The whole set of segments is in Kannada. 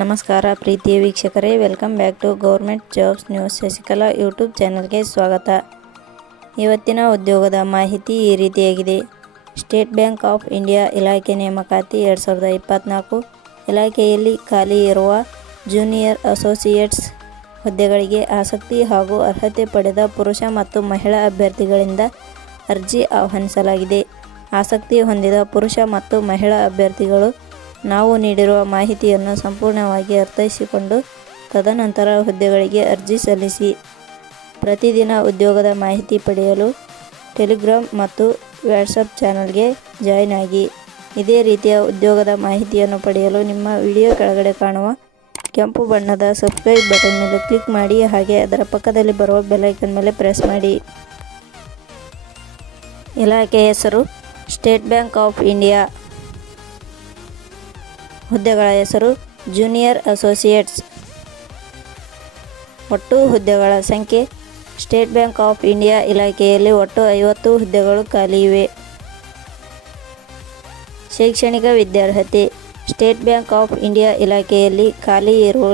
ನಮಸ್ಕಾರ ಪ್ರೀತಿಯ ವೀಕ್ಷಕರೇ, welcome back to government jobs news Shashikala YouTube ಚಾನಲ್ಗೆ ಸ್ವಾಗತ. ಇವತ್ತಿನ ಉದ್ಯೋಗದ ಮಾಹಿತಿ ಈ ರೀತಿಯಾಗಿದೆ. ಸ್ಟೇಟ್ ಬ್ಯಾಂಕ್ ಆಫ್ ಇಂಡಿಯಾ ಇಲಾಖೆ ನೇಮಕಾತಿ 2024 ಇಲಾಖೆಯಲ್ಲಿ ಖಾಲಿ ಇರುವ ಜೂನಿಯರ್ ಅಸೋಸಿಯೇಟ್ಸ್ ಹುದ್ದೆಗಳಿಗೆ ಆಸಕ್ತಿ ಹಾಗೂ ಅರ್ಹತೆ ಪಡೆದ ಪುರುಷ ಮತ್ತು ಮಹಿಳಾ ಅಭ್ಯರ್ಥಿಗಳಿಂದ ಅರ್ಜಿ ಆಹ್ವಾನಿಸಲಾಗಿದೆ. ಆಸಕ್ತಿ ಹೊಂದಿದ ಪುರುಷ ಮತ್ತು ಮಹಿಳಾ ಅಭ್ಯರ್ಥಿಗಳು ನಾವು ನೀಡಿರುವ ಮಾಹಿತಿಯನ್ನು ಸಂಪೂರ್ಣವಾಗಿ ಅರ್ಥೈಸಿಕೊಂಡು ತದನಂತರ ಹುದ್ದೆಗಳಿಗೆ ಅರ್ಜಿ ಸಲ್ಲಿಸಿ. ಪ್ರತಿದಿನ ಉದ್ಯೋಗದ ಮಾಹಿತಿ ಪಡೆಯಲು ಟೆಲಿಗ್ರಾಮ್ ಮತ್ತು ವಾಟ್ಸಪ್ ಚಾನಲ್ಗೆ ಜಾಯಿನ್ ಆಗಿ. ಇದೇ ರೀತಿಯ ಉದ್ಯೋಗದ ಮಾಹಿತಿಯನ್ನು ಪಡೆಯಲು ನಿಮ್ಮ ವಿಡಿಯೋ ಕೆಳಗಡೆ ಕಾಣುವ ಕೆಂಪು ಬಣ್ಣದ ಸಬ್ಸ್ಕ್ರೈಬ್ ಬಟನ್ ಮೇಲೆ ಕ್ಲಿಕ್ ಮಾಡಿ, ಹಾಗೆ ಅದರ ಪಕ್ಕದಲ್ಲಿ ಬರುವ ಬೆಲ್ ಐಕಾನ್ ಮೇಲೆ ಪ್ರೆಸ್ ಮಾಡಿ. ಇಲಾಖೆ ಹೆಸರು ಸ್ಟೇಟ್ ಬ್ಯಾಂಕ್ ಆಫ್ ಇಂಡಿಯಾ. ಹುದ್ದೆಗಳ ಹೆಸರು ಜೂನಿಯರ್ ಅಸೋಸಿಯೇಟ್ಸ್. ಒಟ್ಟು ಹುದ್ದೆಗಳ ಸಂಖ್ಯೆ ಸ್ಟೇಟ್ ಬ್ಯಾಂಕ್ ಆಫ್ ಇಂಡಿಯಾ ಇಲಾಖೆಯಲ್ಲಿ ಒಟ್ಟು 50 ಹುದ್ದೆಗಳು ಖಾಲಿ ಇವೆ. ಶೈಕ್ಷಣಿಕ ವಿದ್ಯಾರ್ಹತೆ ಸ್ಟೇಟ್ ಬ್ಯಾಂಕ್ ಆಫ್ ಇಂಡಿಯಾ ಇಲಾಖೆಯಲ್ಲಿ ಖಾಲಿ ಇರುವ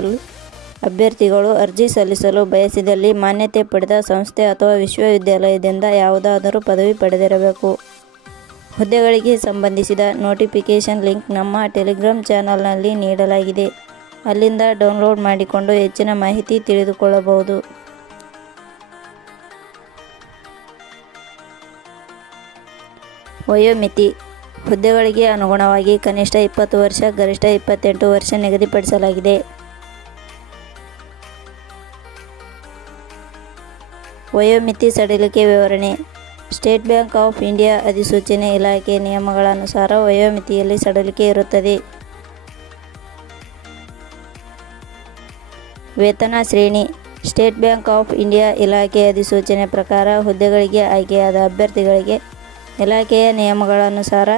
ಅಭ್ಯರ್ಥಿಗಳು ಅರ್ಜಿ ಸಲ್ಲಿಸಲು ಬಯಸಿದಲ್ಲಿ ಮಾನ್ಯತೆ ಪಡೆದ ಸಂಸ್ಥೆ ಅಥವಾ ವಿಶ್ವವಿದ್ಯಾಲಯದಿಂದ ಯಾವುದಾದರೂ ಪದವಿ ಪಡೆದಿರಬೇಕು. ಹುದ್ದೆಗಳಿಗೆ ಸಂಬಂಧಿಸಿದ ನೋಟಿಫಿಕೇಷನ್ ಲಿಂಕ್ ನಮ್ಮ ಟೆಲಿಗ್ರಾಮ್ ಚಾನಲ್ನಲ್ಲಿ ನೀಡಲಾಗಿದೆ. ಅಲ್ಲಿಂದ ಡೌನ್ಲೋಡ್ ಮಾಡಿಕೊಂಡು ಹೆಚ್ಚಿನ ಮಾಹಿತಿ ತಿಳಿದುಕೊಳ್ಳಬಹುದು. ವಯೋಮಿತಿ ಹುದ್ದೆಗಳಿಗೆ ಅನುಗುಣವಾಗಿ ಕನಿಷ್ಠ 20 ವರ್ಷ, ಗರಿಷ್ಠ 28 ವರ್ಷ ನಿಗದಿಪಡಿಸಲಾಗಿದೆ. ವಯೋಮಿತಿ ಸಡಿಲಿಕೆ ವಿವರಣೆ ಸ್ಟೇಟ್ ಬ್ಯಾಂಕ್ ಆಫ್ ಇಂಡಿಯಾ ಅಧಿಸೂಚನೆ ಇಲಾಖೆ ನಿಯಮಗಳನುಸಾರ ವಯೋಮಿತಿಯಲ್ಲಿ ಸಡಿಲಿಕೆ ಇರುತ್ತದೆ. ವೇತನ ಶ್ರೇಣಿ ಸ್ಟೇಟ್ ಬ್ಯಾಂಕ್ ಆಫ್ ಇಂಡಿಯಾ ಇಲಾಖೆ ಅಧಿಸೂಚನೆ ಪ್ರಕಾರ ಹುದ್ದೆಗಳಿಗೆ ಆಯ್ಕೆಯಾದ ಅಭ್ಯರ್ಥಿಗಳಿಗೆ ಇಲಾಖೆಯ ನಿಯಮಗಳನುಸಾರ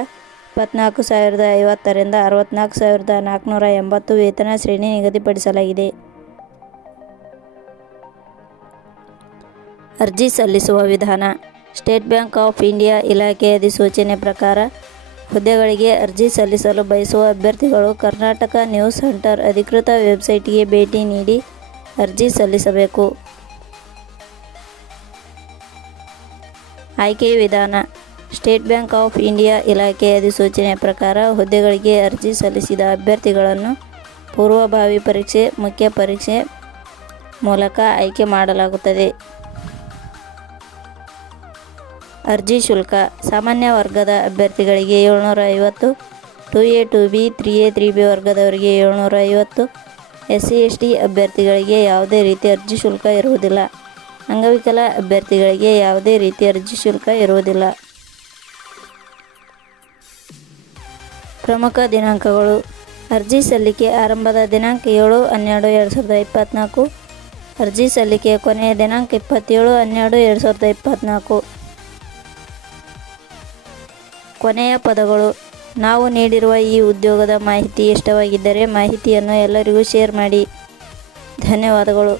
24,050 ರಿಂದ 64,480 ವೇತನ ಶ್ರೇಣಿ ನಿಗದಿಪಡಿಸಲಾಗಿದೆ. ಅರ್ಜಿ ಸಲ್ಲಿಸುವ ವಿಧಾನ ಸ್ಟೇಟ್ ಬ್ಯಾಂಕ್ ಆಫ್ ಇಂಡಿಯಾ ಇಲಾಖೆ ಅಧಿಸೂಚನೆ ಪ್ರಕಾರ ಹುದ್ದೆಗಳಿಗೆ ಅರ್ಜಿ ಸಲ್ಲಿಸಲು ಬಯಸುವ ಅಭ್ಯರ್ಥಿಗಳು ಕರ್ನಾಟಕ ನ್ಯೂಸ್ ಸೆಂಟರ್ ಅಧಿಕೃತ ವೆಬ್ಸೈಟ್ಗೆ ಭೇಟಿ ನೀಡಿ ಅರ್ಜಿ ಸಲ್ಲಿಸಬೇಕು. ಆಯ್ಕೆ ವಿಧಾನ ಸ್ಟೇಟ್ ಬ್ಯಾಂಕ್ ಆಫ್ ಇಂಡಿಯಾ ಇಲಾಖೆ ಅಧಿಸೂಚನೆ ಪ್ರಕಾರ ಹುದ್ದೆಗಳಿಗೆ ಅರ್ಜಿ ಸಲ್ಲಿಸಿದ ಅಭ್ಯರ್ಥಿಗಳನ್ನು ಪೂರ್ವಭಾವಿ ಪರೀಕ್ಷೆ, ಮುಖ್ಯ ಪರೀಕ್ಷೆ ಮೂಲಕ ಆಯ್ಕೆ ಮಾಡಲಾಗುತ್ತದೆ. ಅರ್ಜಿ ಶುಲ್ಕ ಸಾಮಾನ್ಯ ವರ್ಗದ ಅಭ್ಯರ್ಥಿಗಳಿಗೆ 750, 2A 2B 3A 3B ವರ್ಗದವರಿಗೆ 750, SC/ST ಅಭ್ಯರ್ಥಿಗಳಿಗೆ ಯಾವುದೇ ರೀತಿ ಅರ್ಜಿ ಶುಲ್ಕ ಇರುವುದಿಲ್ಲ. ಅಂಗವಿಕಲ ಅಭ್ಯರ್ಥಿಗಳಿಗೆ ಯಾವುದೇ ರೀತಿ ಅರ್ಜಿ ಶುಲ್ಕ ಇರುವುದಿಲ್ಲ. ಪ್ರಮುಖ ದಿನಾಂಕಗಳು ಅರ್ಜಿ ಸಲ್ಲಿಕೆ ಆರಂಭದ ದಿನಾಂಕ 7/12/2024. ಅರ್ಜಿ ಸಲ್ಲಿಕೆ ಕೊನೆಯ ದಿನಾಂಕ 27/12/2024. ಕೊನೆಯ ಪದಗಳು ನಾವು ನೀಡಿರುವ ಈ ಉದ್ಯೋಗದ ಮಾಹಿತಿ ಇಷ್ಟವಾಗಿದ್ದರೆ ಮಾಹಿತಿಯನ್ನು ಎಲ್ಲರಿಗೂ ಶೇರ್ ಮಾಡಿ. ಧನ್ಯವಾದಗಳು.